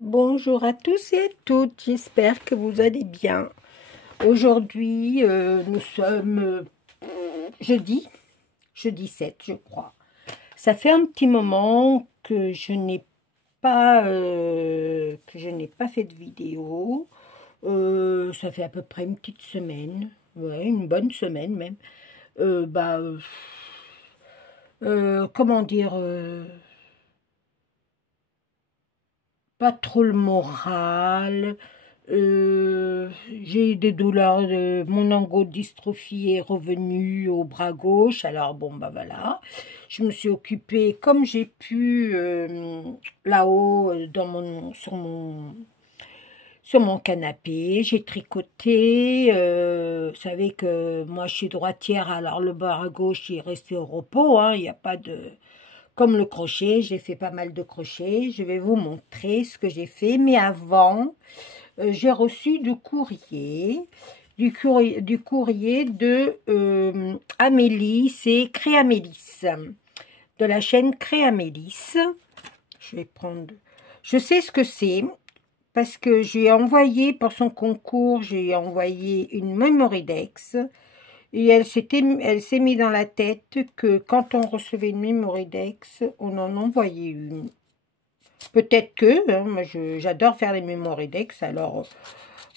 Bonjour à tous et à toutes, j'espère que vous allez bien. Aujourd'hui, nous sommes jeudi 7, je crois. Ça fait un petit moment que je n'ai pas fait de vidéo. Ça fait à peu près une petite semaine, ouais, une bonne semaine même. Euh, bah, euh, Comment dire, pas trop le moral. J'ai eu des douleurs, mon angodystrophie est revenue au bras gauche, alors bon bah voilà, je me suis occupée comme j'ai pu là-haut sur mon canapé, j'ai tricoté, vous savez que moi je suis droitière, alors le bras gauche il est resté au repos, hein, il n'y a pas de... Comme le crochet, j'ai fait pas mal de crochets, je vais vous montrer ce que j'ai fait, mais avant j'ai reçu du courrier de Amélie, c'est Créamélis, de la chaîne Créamélis. Je vais prendre... Je sais ce que c'est, parce que j'ai envoyé, pour son concours, j'ai envoyé une Mémoridex, et elle s'est mis dans la tête que quand on recevait une Mémoridex, on en envoyait une. Peut-être que, hein, moi j'adore faire les Mémoridex, alors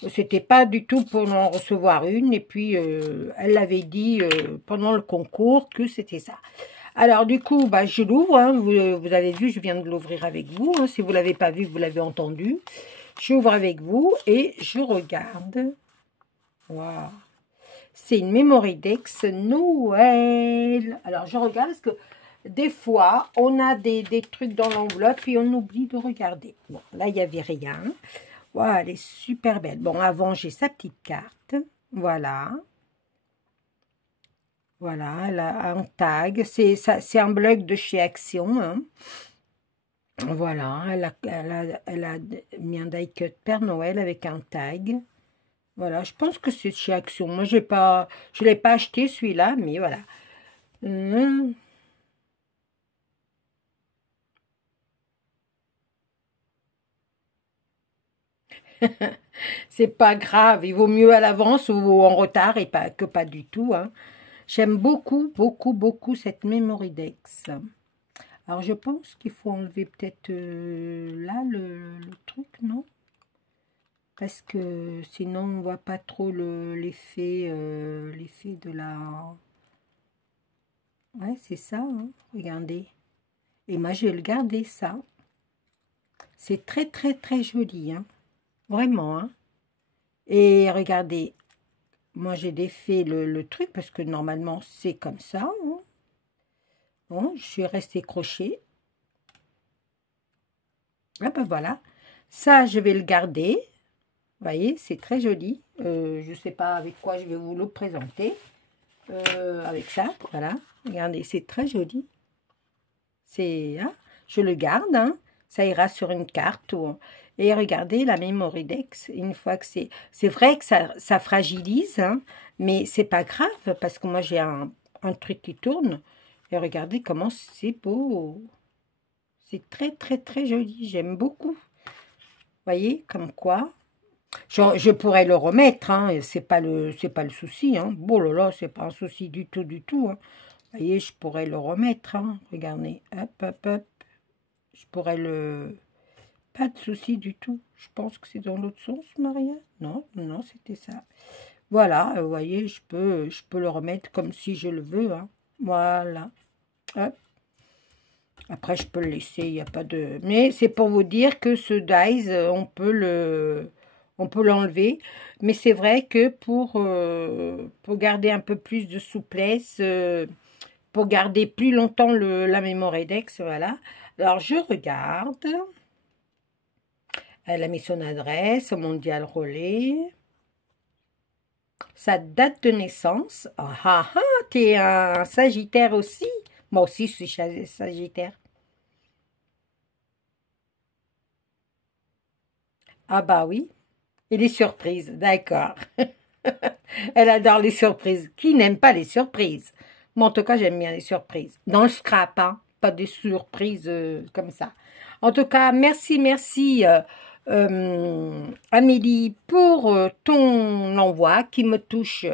c'était pas du tout pour en recevoir une, et puis elle l'avait dit pendant le concours que c'était ça. Alors du coup, bah, je l'ouvre, hein, vous avez vu, je viens de l'ouvrir avec vous, hein, si vous l'avez pas vu, vous l'avez entendu. J'ouvre avec vous et je regarde. Waouh! C'est une Mémoridex Noël. Alors je regarde parce que des fois, on a des trucs dans l'enveloppe et on oublie de regarder. Bon, là, il n'y avait rien. Voilà, elle est super belle. Bon, avant, j'ai sa petite carte. Voilà. Voilà, elle a un tag. C'est un blog de chez Action. Hein. Voilà, elle a mis un die cut Père Noël avec un tag. Voilà, je pense que c'est chez Action. Moi, je l'ai pas acheté celui-là, mais voilà. C'est pas grave, il vaut mieux à l'avance ou en retard et pas que pas du tout. Hein. J'aime beaucoup, beaucoup, beaucoup cette Mémoridex. Alors, je pense qu'il faut enlever peut-être là le truc, non? Parce que sinon, on voit pas trop l'effet de la... Ouais, c'est ça, hein, regardez. Et moi, je vais le garder, ça. C'est très, très, très joli, hein. Vraiment, hein. Et regardez, moi, j'ai défait le truc parce que normalement, c'est comme ça. Hein. Bon, je suis restée crochet. Ah ben voilà. Ça, je vais le garder. Vous voyez, c'est très joli. Je ne sais pas avec quoi je vais vous le présenter. Avec ça, voilà. Regardez, c'est très joli. C'est, hein, je le garde. Hein. Ça ira sur une carte. Et regardez la Mémoridex. Une fois que c'est vrai que ça fragilise, hein, mais c'est pas grave parce que moi j'ai un truc qui tourne. Et regardez comment c'est beau. C'est très très très joli. J'aime beaucoup. Vous voyez, comme quoi. Je pourrais le remettre, hein, c'est pas le souci, hein. Bon là là, c'est pas un souci du tout, du tout. Hein. Vous voyez, je pourrais le remettre, hein. Regardez, hop, hop, hop. Je pourrais le... Pas de souci du tout. Je pense que c'est dans l'autre sens, Maria. Non, non, c'était ça. Voilà, vous voyez, je peux le remettre comme si je le veux, hein. Voilà. Hop. Après, je peux le laisser, il n'y a pas de... Mais c'est pour vous dire que ce dies, on peut l'enlever. Mais c'est vrai que pour garder un peu plus de souplesse, pour garder plus longtemps la Mémoridex, voilà. Alors, je regarde. Elle a mis son adresse, Mondial Relais. Sa date de naissance. Ah ah ah, t'es un Sagittaire aussi. Moi aussi, je suis Sagittaire. Ah bah oui. Et les surprises, d'accord. Elle adore les surprises. Qui n'aime pas les surprises? Moi, en tout cas, j'aime bien les surprises. Dans le scrap, hein. Pas des surprises comme ça. En tout cas, merci, merci. Amélie, pour ton envoi qui me touche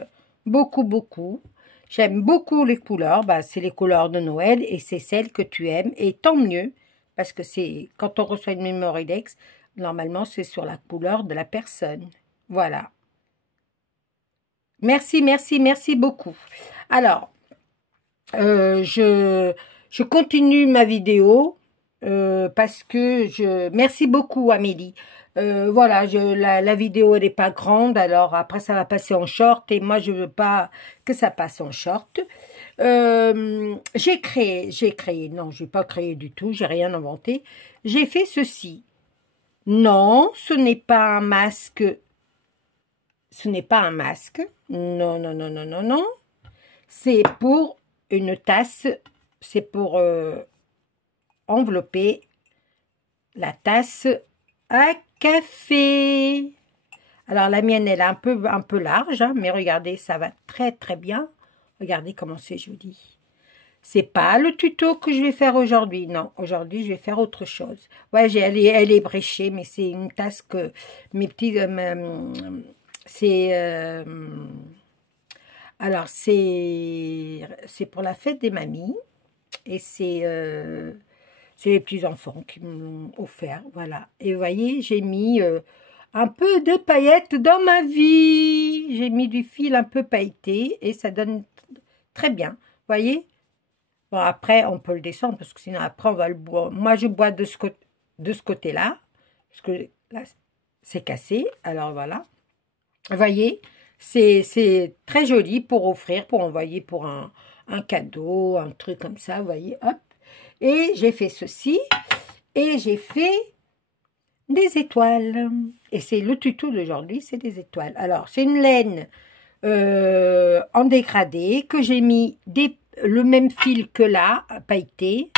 beaucoup, beaucoup. J'aime beaucoup les couleurs, bah, c'est les couleurs de Noël et c'est celles que tu aimes et tant mieux parce que c'est quand on reçoit une Mémoridex, normalement c'est sur la couleur de la personne. Voilà. Merci, merci, merci beaucoup. Alors, je continue ma vidéo parce que Merci beaucoup, Amélie. Voilà, la vidéo, elle n'est pas grande, alors après, ça va passer en short et moi, je veux pas que ça passe en short. J'ai créé, non, je n'ai pas créé du tout, j'ai rien inventé. J'ai fait ceci. Non, ce n'est pas un masque. Ce n'est pas un masque. Non, non, non, non, non, non. C'est pour une tasse. C'est pour envelopper la tasse à café. Alors, la mienne, elle est un peu large, hein, mais regardez, ça va très, très bien. Regardez comment c'est joli. C'est pas le tuto que je vais faire aujourd'hui. Non, aujourd'hui, je vais faire autre chose. Ouais, elle est bréchée, mais c'est une tasse que mes petits... alors, c'est pour la fête des mamies. Et c'est les petits-enfants qui m'ont offert. Voilà. Et vous voyez, j'ai mis un peu de paillettes dans ma vie. J'ai mis du fil un peu pailleté et ça donne très bien. Vous voyez? Bon, après, on peut le descendre parce que sinon, après, on va le boire. Moi, je bois de ce côté-là. Parce que là, c'est cassé. Alors, voilà. Vous voyez, c'est très joli pour offrir, pour envoyer pour un cadeau, un truc comme ça, vous voyez, hop. Et j'ai fait ceci, et j'ai fait des étoiles. Et c'est le tuto d'aujourd'hui, c'est des étoiles. Alors, c'est une laine en dégradé que j'ai mis le même fil que là, pailleté.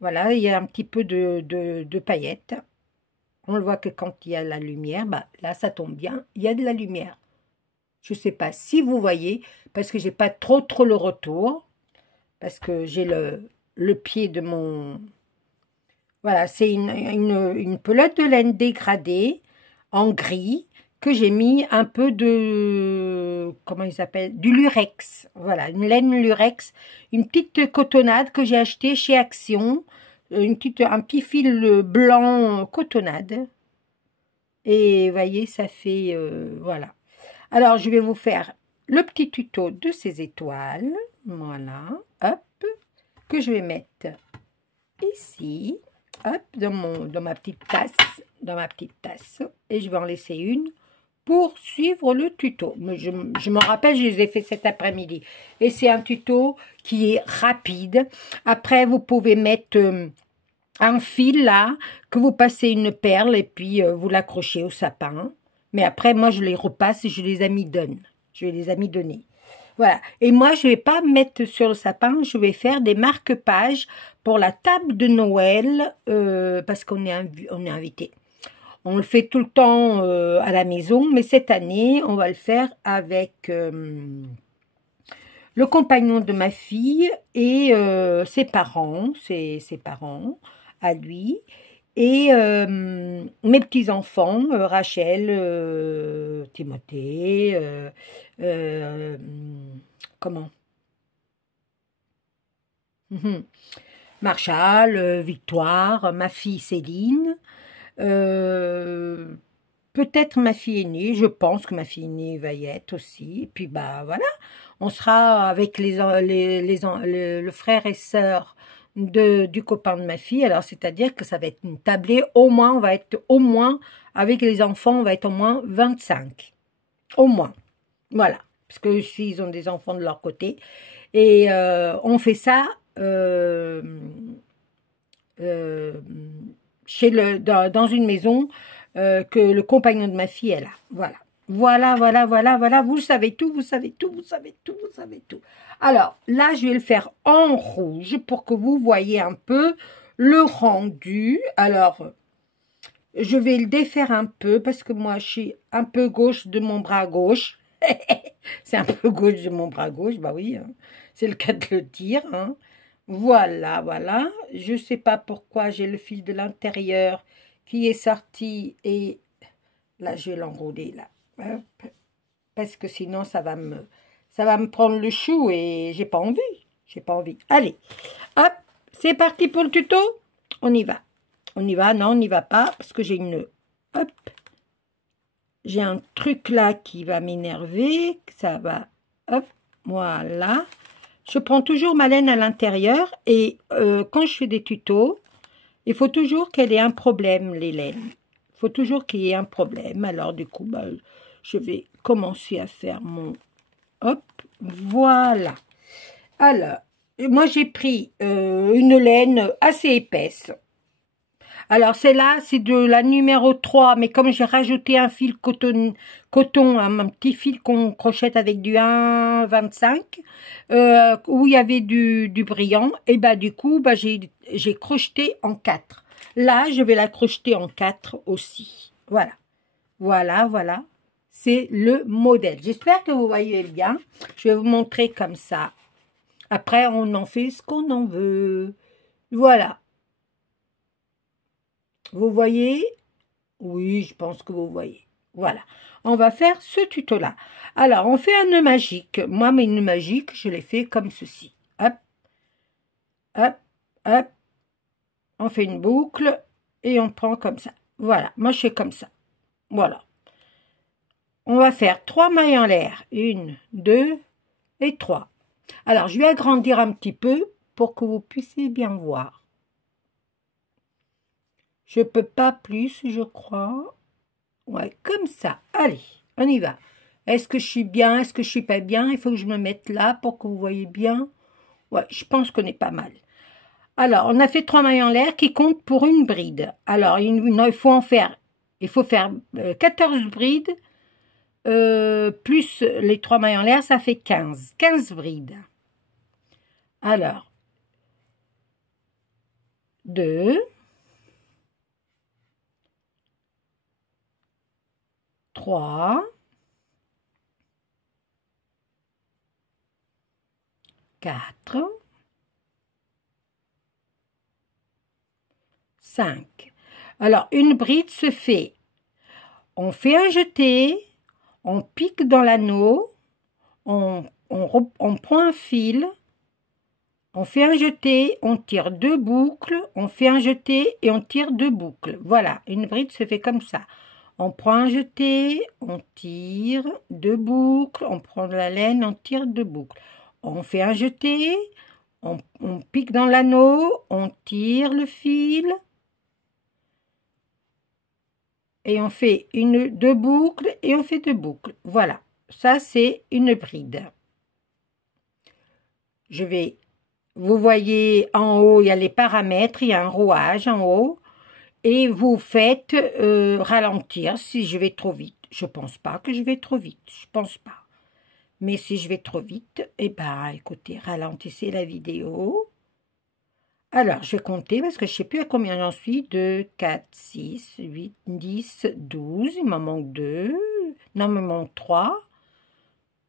Voilà, il y a un petit peu de paillettes. On le voit que quand il y a la lumière, bah, là, ça tombe bien, il y a de la lumière. Je ne sais pas si vous voyez, parce que j'ai pas trop le retour, parce que j'ai le pied de mon... Voilà, c'est une pelote de laine dégradée en gris que j'ai mis un peu de... Comment ils appellent? Du lurex. Voilà, une laine lurex, une petite cotonnade que j'ai achetée chez Action. Un petit fil blanc cotonnade. Et vous voyez, ça fait... voilà. Alors, je vais vous faire le petit tuto de ces étoiles. Voilà. Hop. Que je vais mettre ici. Hop. Dans ma petite tasse. Dans ma petite tasse. Et je vais en laisser une pour suivre le tuto. Mais je me rappelle, je les ai fait cet après-midi. Et c'est un tuto qui est rapide. Après, vous pouvez mettre... un fil là, que vous passez une perle et puis vous l'accrochez au sapin. Mais après, moi, je les repasse et je les amidonne. Je vais les amidonner. Voilà. Et moi, je ne vais pas mettre sur le sapin, je vais faire des marque-pages pour la table de Noël parce qu'on est invité. On le fait tout le temps à la maison, mais cette année, on va le faire avec... le compagnon de ma fille et ses parents à lui, et mes petits-enfants, Rachel, Timothée, comment Marshall, Victoire, ma fille Céline, peut-être ma fille aînée, je pense que ma fille aînée va y être aussi, et puis bah voilà, on sera avec le frère et sœur du copain de ma fille, alors c'est-à-dire que ça va être une tablée, au moins, on va être au moins, avec les enfants, on va être au moins 25, au moins, voilà, parce que s'ils ont des enfants de leur côté, et on fait ça dans une maison que le compagnon de ma fille est là, voilà. Voilà, vous savez tout, vous savez tout. Alors, là, je vais le faire en rouge pour que vous voyez un peu le rendu. Alors, je vais le défaire un peu parce que moi, je suis un peu gauche de mon bras gauche. C'est un peu gauche de mon bras gauche, bah oui, hein. C'est le cas de le dire, hein. Voilà. Je ne sais pas pourquoi j'ai le fil de l'intérieur qui est sorti et là, je vais l'enrouler là. Hop. Parce que sinon, ça va me prendre le chou et j'ai pas envie. J'ai pas envie. Allez, hop, c'est parti pour le tuto. On y va. On y va. Non, on n'y va pas parce que j'ai une... Hop. J'ai un truc là qui va m'énerver. Ça va... Hop, voilà. Je prends toujours ma laine à l'intérieur et quand je fais des tutos, il faut toujours qu'elle ait un problème, les laines. Il faut toujours qu'il y ait un problème. Alors, du coup, bah, je vais commencer à faire mon... Hop, voilà. Alors, moi, j'ai pris une laine assez épaisse. Alors, celle-là, c'est de la numéro 3, mais comme j'ai rajouté un fil coton, un petit fil qu'on crochette avec du 1,25, où il y avait du brillant, et bah du coup, bah, j'ai crocheté en 4. Là, je vais la crocheter en 4 aussi. Voilà. Voilà, voilà. C'est le modèle. J'espère que vous voyez bien. Je vais vous montrer comme ça. Après, on en fait ce qu'on en veut. Voilà. Vous voyez? Oui, je pense que vous voyez. Voilà. On va faire ce tuto-là. Alors, on fait un nœud magique. Moi, mes nœuds magiques, je les fais comme ceci. Hop, hop, hop. On fait une boucle et on prend comme ça. Voilà. Moi, je fais comme ça. Voilà. On va faire 3 mailles en l'air. 1, 2 et 3. Alors, je vais agrandir un petit peu pour que vous puissiez bien voir. Je ne peux pas plus, je crois. Ouais, comme ça. Allez, on y va. Est-ce que je suis bien? Est-ce que je suis pas bien? Il faut que je me mette là pour que vous voyez bien. Ouais, je pense qu'on est pas mal. Alors, on a fait 3 mailles en l'air qui comptent pour une bride. Alors, il faut en faire. Il faut faire 14 brides. Plus les 3 mailles en l'air, ça fait 15. 15 brides. Alors, 2, 3, 4, 5. Alors, une bride se fait, on fait un jeté, on pique dans l'anneau, on prend un fil, on fait un jeté, on tire 2 boucles, on fait un jeté et on tire 2 boucles. Voilà, une bride se fait comme ça. On prend un jeté, on tire 2 boucles, on prend de la laine, on tire 2 boucles. On fait un jeté, on pique dans l'anneau, on tire le fil et on fait 2 boucles et on fait 2 boucles. Voilà, ça c'est une bride. Je vais, vous voyez en haut, il y a les paramètres, il y a un rouage en haut. Et vous faites ralentir si je vais trop vite. Je pense pas que je vais trop vite, je pense pas. Mais si je vais trop vite, eh ben, écoutez, ralentissez la vidéo. Alors, je vais compter parce que je sais plus à combien j'en suis. 2, 4, 6, 8, 10, 12. Il m'en manque 2. Non, il me manque 3.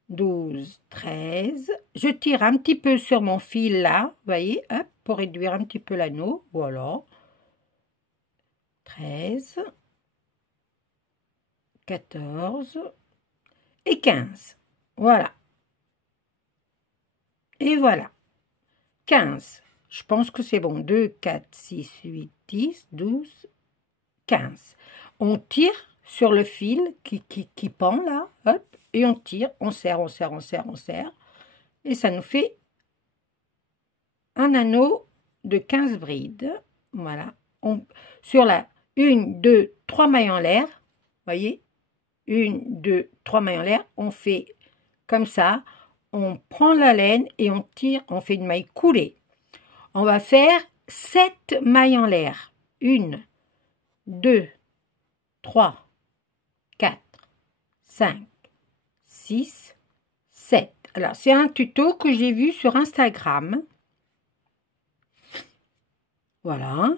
12, 13. Je tire un petit peu sur mon fil là, vous voyez, hop, pour réduire un petit peu l'anneau. Voilà. 13, 14 et 15. Voilà. Et voilà. 15. Je pense que c'est bon. 2, 4, 6, 8, 10, 12, 15. On tire sur le fil qui pend là. Hop. Et on tire. On serre, on serre, on serre, on serre. Et ça nous fait un anneau de 15 brides. Voilà. Sur la 1, 2, 3 mailles en l'air, voyez, 1, 2, 3 mailles en l'air, on fait comme ça, on prend la laine et on tire, on fait une maille coulée. On va faire 7 mailles en l'air. 1, 2, 3, 4, 5, 6, 7. Alors, c'est un tuto que j'ai vu sur Instagram. Voilà.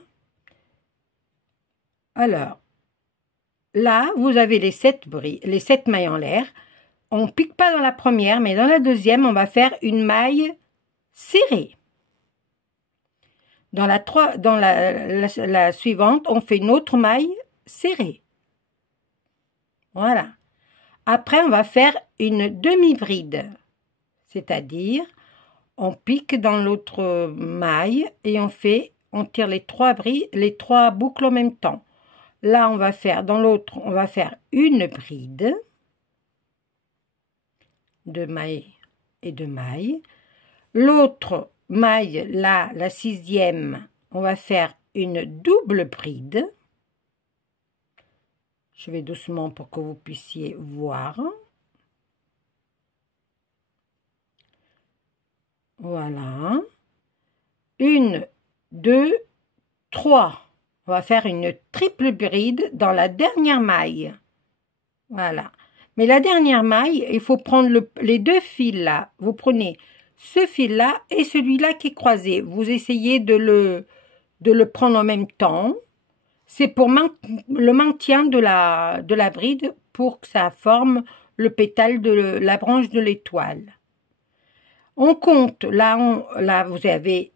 Alors, là, vous avez les 7 mailles en l'air. On ne pique pas dans la première, mais dans la deuxième, on va faire une maille serrée. Dans la suivante, on fait une autre maille serrée. Voilà. Après, on va faire une demi-bride. C'est-à-dire, on pique dans l'autre maille et on tire les trois boucles en même temps. Là, on va faire, dans l'autre, on va faire une bride de maille et de maille. L'autre maille, là, la 6e, on va faire une double bride. Je vais doucement pour que vous puissiez voir. Voilà. 1, 2, 3. On va faire une triple bride dans la dernière maille. Voilà. Mais la dernière maille, il faut prendre les deux fils là. Vous prenez ce fil-là et celui-là qui est croisé. Vous essayez de le prendre en même temps. C'est pour le maintien de la bride pour que ça forme le pétale de la branche de l'étoile. On compte, là vous avez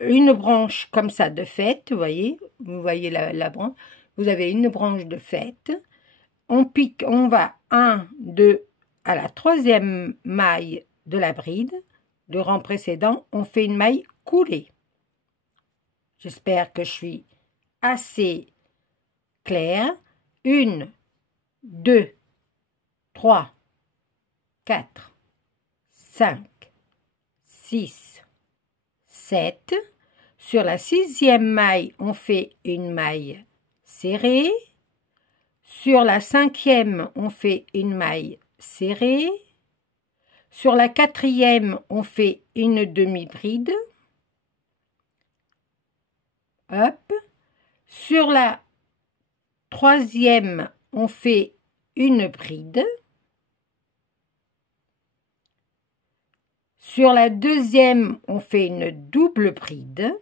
une branche comme ça de fête, vous voyez la branche, vous avez une branche de fête. On pique, on va 1, 2, à la 3e maille de la bride, de rang précédent, on fait une maille coulée. J'espère que je suis assez claire. 1, 2, 3, 4, 5, 6, 7. Sur la 6e maille, on fait une maille serrée. Sur la 5e, on fait une maille serrée. Sur la 4e, on fait une demi-bride. Hop. Sur la 3e, on fait une bride. Sur la 2e, on fait une double bride.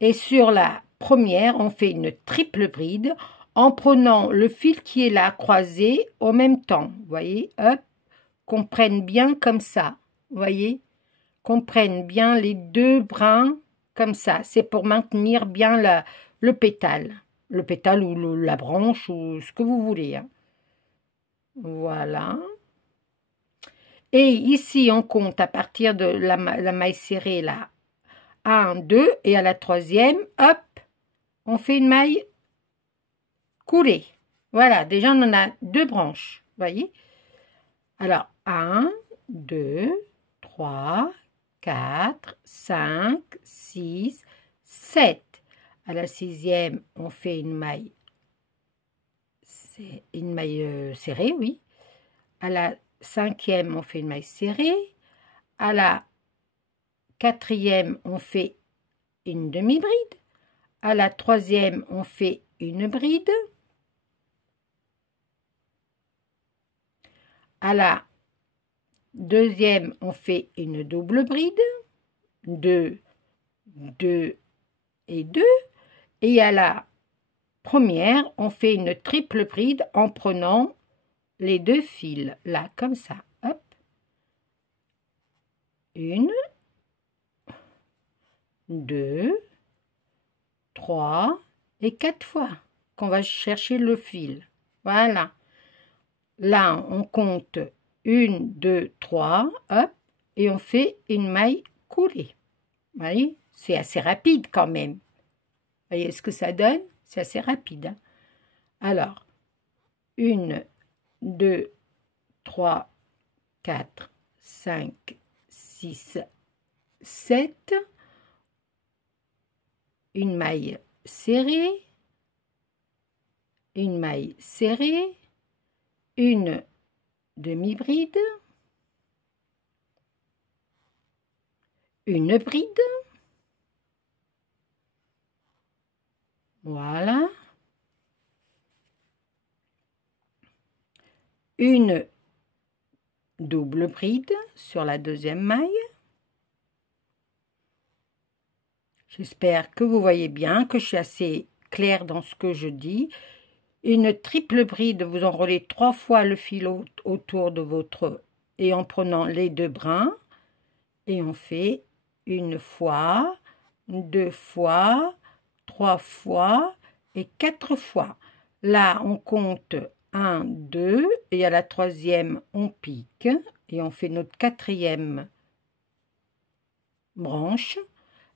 Et sur la première, on fait une triple bride en prenant le fil qui est là croisé au même temps. Vous voyez, hop, qu'on prenne bien comme ça. Vous voyez, qu'on prenne bien les deux brins comme ça. C'est pour maintenir bien le pétale. Le pétale ou la branche ou ce que vous voulez. Hein. Voilà. Et ici, on compte à partir de la maille serrée là. 1, 2 et à la 3e, hop, on fait une maille coulée. Voilà, déjà on en a 2 branches, voyez. Alors 1, 2, 3, 4, 5, 6, 7. À la 6e, on fait une maille serrée, oui. À la 5e, on fait une maille serrée. À la 4e, on fait une demi-bride. À la 3e, on fait une bride. À la 2e, on fait une double bride. 2, 2 et 2. Et à la première, on fait une triple bride en prenant les 2 fils, là, comme ça. Hop. 1, 2, 3 et 4 fois qu'on va chercher le fil. Voilà. Là, on compte 1, 2, 3, hop, et on fait une maille coulée. Vous voyez, c'est assez rapide quand même. Vous voyez ce que ça donne? C'est assez rapide. Hein. Alors, 1, 2, 3, 4, 5, 6, 7. Une maille serrée, une maille serrée, une demi-bride, une bride, voilà, une double bride sur la 2e maille. J'espère que vous voyez bien, que je suis assez claire dans ce que je dis. Une triple bride, vous enroulez 3 fois le fil autour de votre... et en prenant les 2 brins, et on fait 1 fois, 2 fois, 3 fois et 4 fois. Là, on compte 1, 2, et à la 3e, on pique, et on fait notre 4e branche.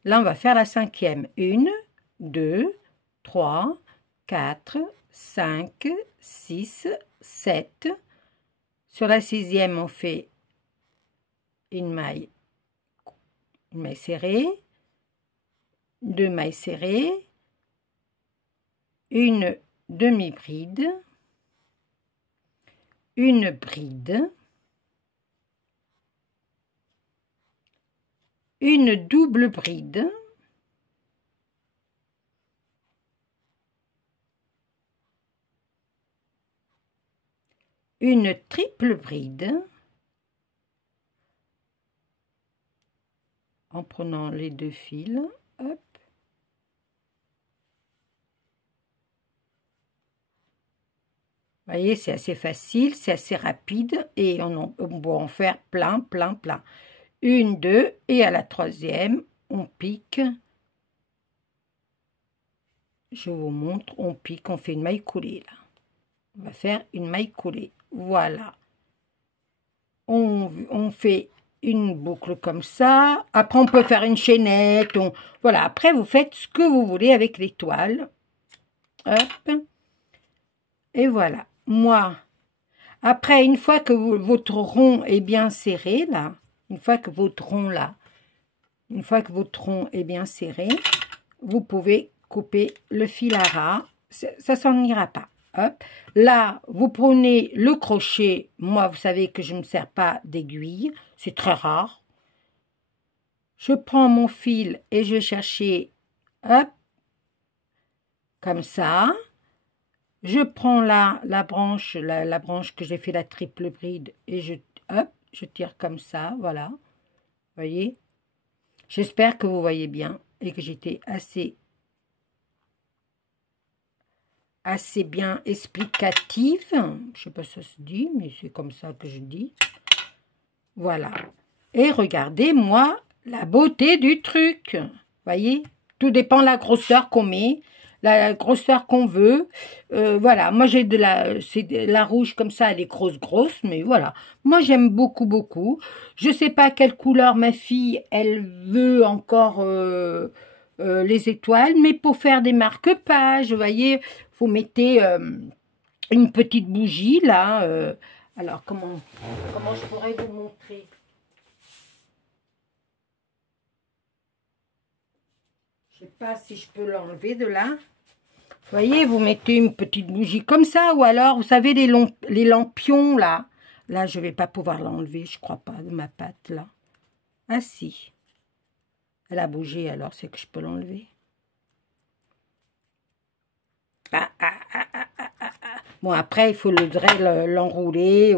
Là, on va faire la 5e. 1, 2, 3, 4, 5, 6, 7. Sur la 6e, on fait une maille serrée, 2 mailles serrées, une demi-bride, une bride, une double bride, une triple bride, en prenant les 2 fils, hop. Vous voyez, c'est assez facile, c'est assez rapide, et on va en faire plein, plein, plein. 1, 2, et à la 3e, on pique. Je vous montre, on pique, on fait une maille coulée, là. On va faire une maille coulée, voilà. On fait une boucle comme ça. Après, on peut faire une chaînette. Voilà, après, vous faites ce que vous voulez avec les toiles. Hop. Et voilà. Moi, après, une fois que votre rond est bien serré, là, une fois que votre rond est bien serré, vous pouvez couper le fil à ras. Ça s'en ira pas. Hop. Là, vous prenez le crochet. Moi, vous savez que je ne me sers pas d'aiguille. C'est très rare. Je prends mon fil et je vais chercher, hop, comme ça. Je prends là la branche que j'ai fait la triple bride et je tire comme ça, voilà. Vous voyez? J'espère que vous voyez bien et que j'étais assez bien explicative. Je ne sais pas si ça se dit, mais c'est comme ça que je dis. Voilà. Et regardez, moi, la beauté du truc. Voyez? Tout dépend de la grosseur qu'on met, la grosseur qu'on veut. Voilà. Moi, j'ai la rouge comme ça, elle est grosse, mais voilà. Moi, j'aime beaucoup, beaucoup. Je sais pas quelle couleur ma fille, elle veut encore les étoiles, mais pour faire des marque-pages, vous voyez, vous mettez une petite bougie, là. Alors, comment je pourrais vous montrer? Je sais pas si je peux l'enlever de là. Vous voyez, vous mettez une petite bougie comme ça, ou alors, vous savez, les lampions, là. Là, je vais pas pouvoir l'enlever, je crois pas, de ma patte, là. Ah, si. Elle a bougé, alors c'est que je peux l'enlever. Bon, après, il faut l'enrouler.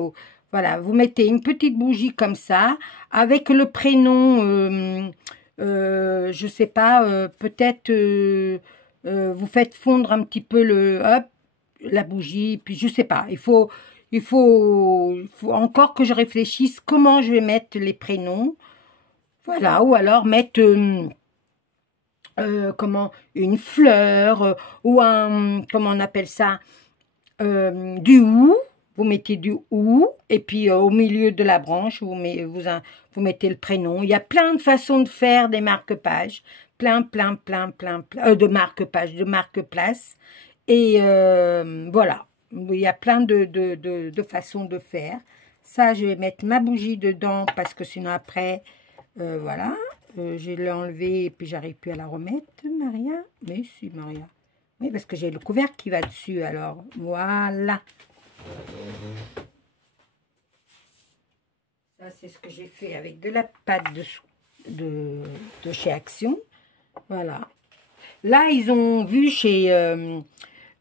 Voilà, vous mettez une petite bougie comme ça, avec le prénom, je sais pas, peut-être vous faites fondre un petit peu la bougie, puis je sais pas, il faut encore que je réfléchisse comment je vais mettre les prénoms. Voilà, ou alors mettre une fleur, ou comment on appelle ça, du hou. Vous mettez du hou, et puis au milieu de la branche, vous mettez le prénom. Il y a plein de façons de faire des marque-pages, plein de marque-pages, de marque-place. Et voilà, il y a plein de façons de faire. Ça, je vais mettre ma bougie dedans, parce que sinon après, voilà, je l'ai enlevée, et puis j'arrive plus à la remettre, Maria. Mais si, Maria. Oui, parce que j'ai le couvercle qui va dessus, alors, voilà. Ça, c'est ce que j'ai fait avec de la pâte de chez Action. Voilà. Là, ils ont vu chez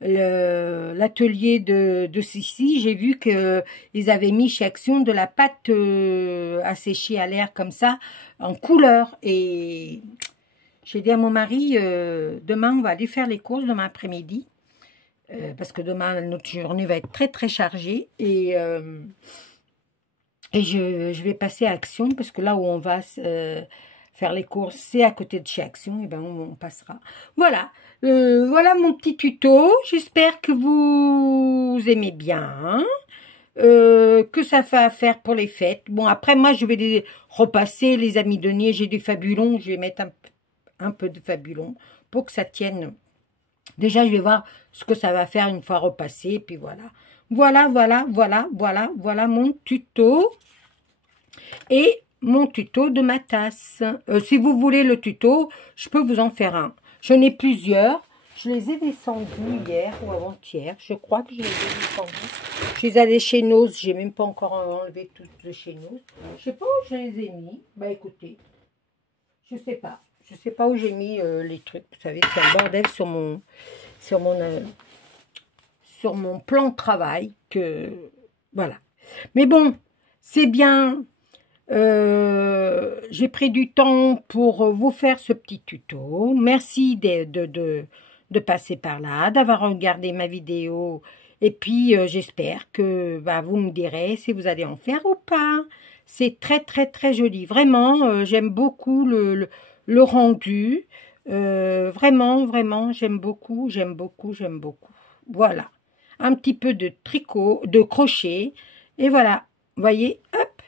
l'atelier de Sissi, j'ai vu qu'ils avaient mis chez Action de la pâte à sécher à l'air comme ça, en couleur. Et j'ai dit à mon mari, demain, on va aller faire les courses demain après-midi. parce que demain, notre journée va être très, très chargée. Et je vais passer à Action, parce que là où on va faire les courses, c'est à côté de chez Action, et ben on passera. Voilà, voilà mon petit tuto. J'espère que vous aimez bien, hein. Que ça fait à faire pour les fêtes. Bon, après, moi, je vais les repasser, les amis Denier. J'ai du Fabulon, je vais mettre un peu de Fabulon pour que ça tienne. Déjà, je vais voir ce que ça va faire une fois repassé, puis voilà. Voilà mon tuto. Et mon tuto de ma tasse. Si vous voulez le tuto, je peux vous en faire un. J'en ai plusieurs. Je les ai descendus hier ou avant-hier. Je crois que je les ai descendus. Je suis allée chez Nose. J'ai même pas encore enlevé toutes de chez Nose. Je sais pas où je les ai mis. Bah écoutez, je sais pas. Je sais pas où j'ai mis les trucs. Vous savez, c'est un bordel sur mon plan de travail. Voilà. Mais bon, c'est bien. J'ai pris du temps pour vous faire ce petit tuto. Merci de passer par là, d'avoir regardé ma vidéo. Et puis, j'espère que vous me direz si vous allez en faire ou pas. C'est très, très, très joli. Vraiment, j'aime beaucoup le rendu. Vraiment, j'aime beaucoup. Voilà. Un petit peu de tricot, de crochet. Et voilà. Vous voyez, hop.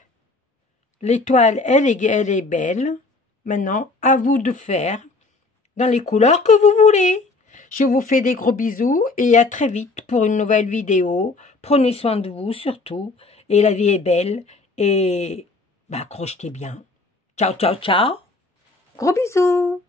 L'étoile, elle est belle. Maintenant, à vous de faire dans les couleurs que vous voulez. Je vous fais des gros bisous et à très vite pour une nouvelle vidéo. Prenez soin de vous surtout. Et la vie est belle. Et crochetez bien. Ciao, ciao, ciao. Gros bisous.